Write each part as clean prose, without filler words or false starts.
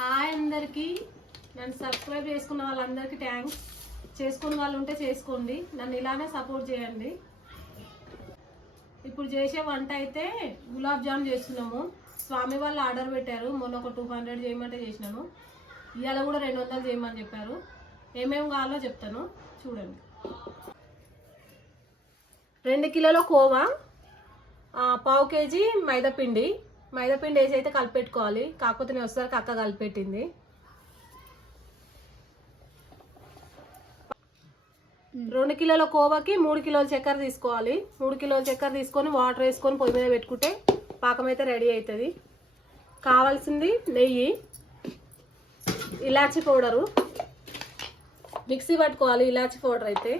Hi అందరికీ. నన్ను subscribe చేసుకున్న వాళ్ళందరికీ థ్యాంక్స్. చేసుకున్న వాళ్ళు ఉంటే చేసుకోండి, నన్ను ఇలానే సపోర్ట్ చేయండి. ఇప్పుడు చేసే వంట అయితే గులాబ్ జామ్ చేస్తున్నాము. స్వామి వాళ్ళు ఆర్డర్ పెట్టారు, మొన్న ఒక 200 చేయమంటే చేసినాను. ఇవాళ కూడా 200 చేయమని చెప్పారు. ఏమేమి కావాలో చెప్తాను, చూడండి. 2 కిలోల కోవా, 1/2 కేజీ మైదాపిండి. మైదాపిండి వేసి అయితే కలిపెట్టుకోవాలి, కాకపోతే నేను వచ్చేసరికి అక్క కలిపెట్టింది. 2 కిలోల కోవాకి 3 కిలోల చక్కెర తీసుకోవాలి. 3 కిలోల చక్కెర తీసుకొని వాటర్ వేసుకొని పొయ్యి మీద పెట్టుకుంటే పాకం అయితే రెడీ అవుతుంది. కావాల్సింది నెయ్యి, ఇలాచీ పౌడరు, మిక్సీ పట్టుకోవాలి ఇలాచీ పౌడర్ అయితే,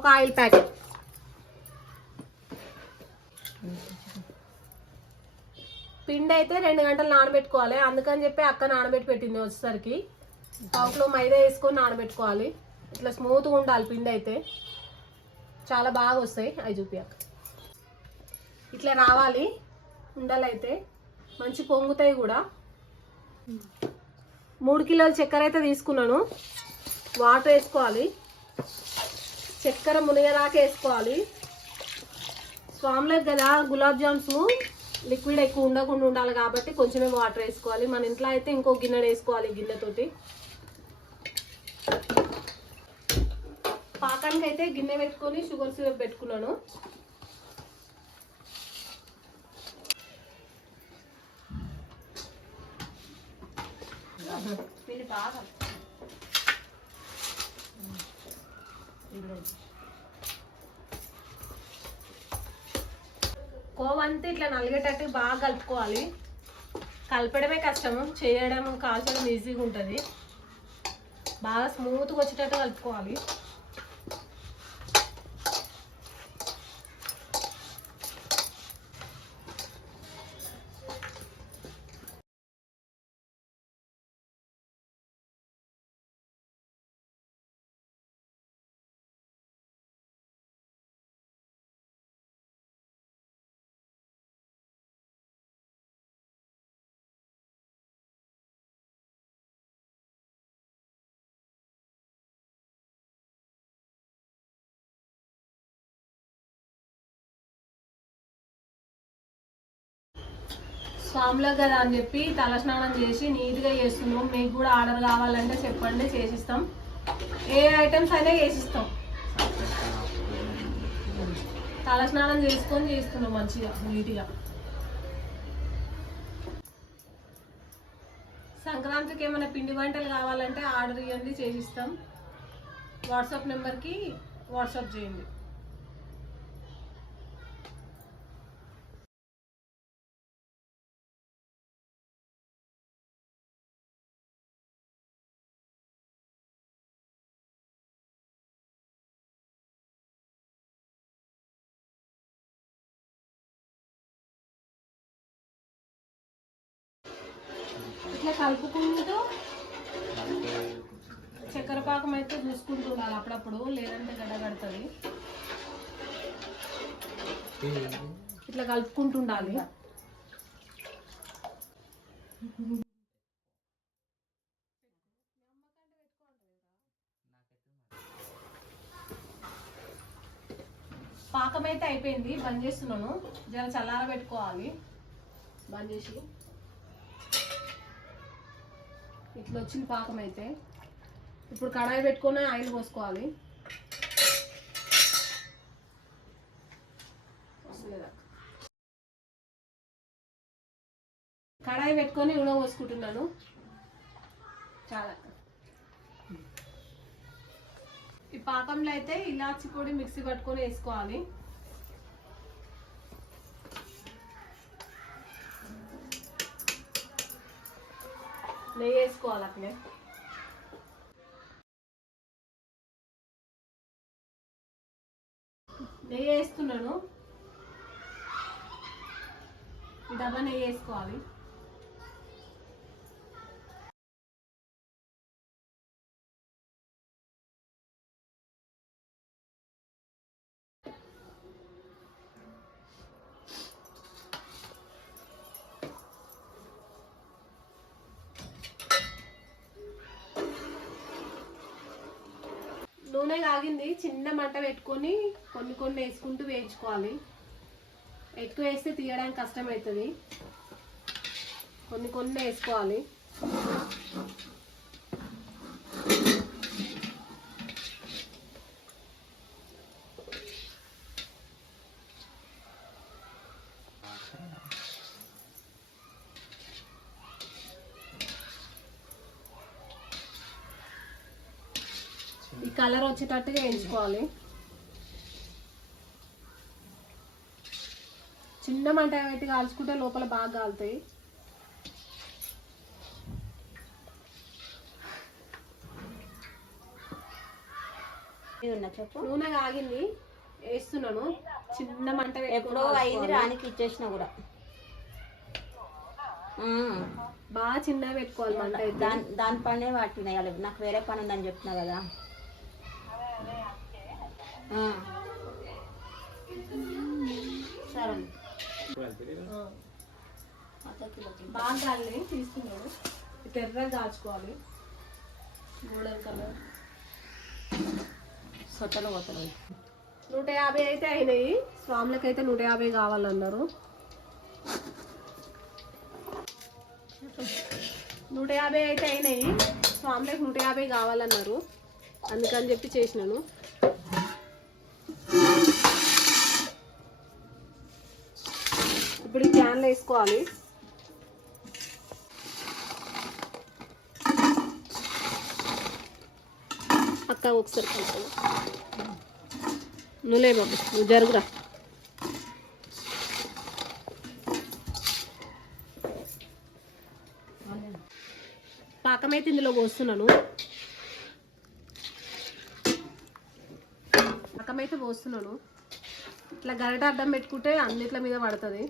ఒక ఆయిల్ ప్యాకెట్. పిండి అయితే 2 గంటలు నానబెట్టుకోవాలి, అందుకని చెప్పి అక్క నానబెట్టి పెట్టింది. వచ్చేసరికి పావులో మైదా వేసుకొని నానబెట్టుకోవాలి. ఇట్లా స్మూత్గా ఉండాలి పిండి అయితే, చాలా బాగా వస్తాయి. అవి చూపియాక ఇట్లా రావాలి ఉండాలైతే, మంచి పొంగుతాయి కూడా. 3 కిలోల చక్కెర అయితే తీసుకున్నాను. వాటర్ వేసుకోవాలి, చక్కెర మునిగేదాకా వేసుకోవాలి. స్వామిలకు కదా గులాబ్ జామ్స్ లిక్విడ్ ఎక్కువ ఉండకుండా ఉండాలి కాబట్టి కొంచెమే వాటర్ వేసుకోవాలి. మన ఇంట్లో అయితే ఇంకో గిన్నె వేసుకోవాలి, గిన్నెతోటి. పాకానికి అయితే గిన్నె పెట్టుకొని షుగర్ సిరప్ పెట్టుకున్నాను. కోవంతా ఇట్లా నలిగేటట్టు బాగా కలుపుకోవాలి. కలపడమే కష్టము, చేయడం కాల్చడం ఈజీగా ఉంటుంది. బాగా స్మూత్గా వచ్చేటట్టు కలుపుకోవాలి. స్వామిలో కదా అని చెప్పి తలస్నానం చేసి నీట్గా చేస్తున్నాం. మీకు కూడా ఆర్డర్ కావాలంటే చెప్పండి, చేసిస్తాం. ఏ ఐటమ్స్ అయినా చేసిస్తాం. తలస్నానం చేసుకొని చేస్తున్నాం మంచిగా నీట్గా. సంక్రాంతికి ఏమైనా పిండి వంటలు కావాలంటే ఆర్డర్ ఇవ్వండి, చేసిస్తాం. వాట్సాప్ నెంబర్కి వాట్సాప్ చేయండి. ఇట్లా కలుపుకుంటూ చక్కెర పాకం అయితే చూసుకుంటూ ఉండాలి అప్పుడప్పుడు, లేదంటే గడ్డ కడుతుంది. ఇట్లా కలుపుకుంటూ ఉండాలి. పాకం అయితే అయిపోయింది, బంద్ చేస్తున్నాను. జర చల్లార పెట్టుకోవాలి. బంద్ చేసి ఇట్లా వచ్చింది పాకం అయితే. ఇప్పుడు కడాయి పెట్టుకొని ఆయిల్ పోసుకోవాలి. కడాయి పెట్టుకొని నూనె పోసుకుంటున్నాను. చాలా ఈ పాకంలో అయితే ఇలాచి పొడి మిక్సీ పట్టుకొని వేసుకోవాలి. నెయ్యి వేసుకోవాలి. అట్లే నెయ్యి వేస్తున్నాను. డబ్బా నెయ్యి వేసుకోవాలి. నూనె కాగింది, చిన్న మంట పెట్టుకొని కొన్ని కొన్ని వేసుకుంటూ వేయించుకోవాలి. ఎక్కువ వేస్తే తీయడానికి కష్టమవుతుంది, కొన్ని కొన్ని వేసుకోవాలి. ఈ కలర్ వచ్చేటట్టుగా వేయించుకోవాలి. చిన్న మంట పెట్టి కాల్చుకుంటే లోపల బాగా కాలుతాయి. నూనె కాగింది, వేస్తున్నాను. చిన్న మంట ఎప్పుడో అయింది రానికి ఇచ్చేసిన కూడా బాగా చిన్నగా పెట్టుకోవాలి మంట. దాని పనే పట్టినాయి, నాకు వేరే పని ఉందని చెప్తున్నా కదా. సరే బాగా కాలి తీసుకున్నాను. ఎర్రగా కాల్చుకోవాలి, గోల్డెన్ కలర్. సొట్టలు పోతలు 150 అయితే అయినాయి. స్వాములకి అయితే 150 కావాలన్నారు. 150 అయితే అయినాయి. స్వాములకి 150 కావాలన్నారు, అందుకని చెప్పి చేసినాను. ఇప్పుడు ఈ క్యాన్లో వేసుకోవాలి. అక్క ఒకసారి కలుపు. నువ్వులే బాబు, నువ్వు జరుగురా. పాకమైతే ఇందులో పోస్తున్నాను. పాకమైతే పోస్తున్నాను. ఇట్లా గరిట అడ్డం పెట్టుకుంటే అన్నిట్ల మీద పడుతుంది.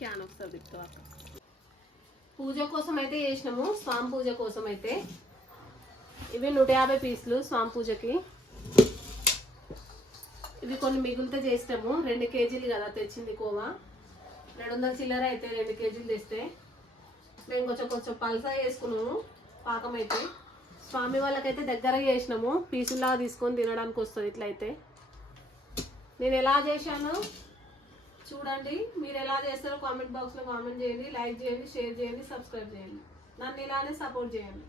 క్యాన్ ఒకసారి తిప్పుతా. పూజ కోసం అయితే చేసినాము, స్వామి పూజ కోసం అయితే. ఇవి 150 పీసులు స్వామి పూజకి. ఇవి కొన్ని మిగులుతో చేసినాము. 2 కేజీలు కదా తెచ్చింది కోవా. 200 చిల్లర అయితే 2 కేజీలు తెస్తే. మేము కొంచెం పల్సా వేసుకున్నాము పాకం అయితే. స్వామి వాళ్ళకైతే దగ్గర చేసినాము, పీసుల్లా తీసుకొని తినడానికి వస్తుంది. ఇట్లయితే నేను ఎలా చేశానో చూడండి. మీరు ఎలా చేస్తారో కామెంట్ బాక్స్లో కామెంట్ చేయండి, లైక్ చేయండి, షేర్ చేయండి, సబ్స్క్రైబ్ చేయండి. నన్ను ఇలానే సపోర్ట్ చేయండి.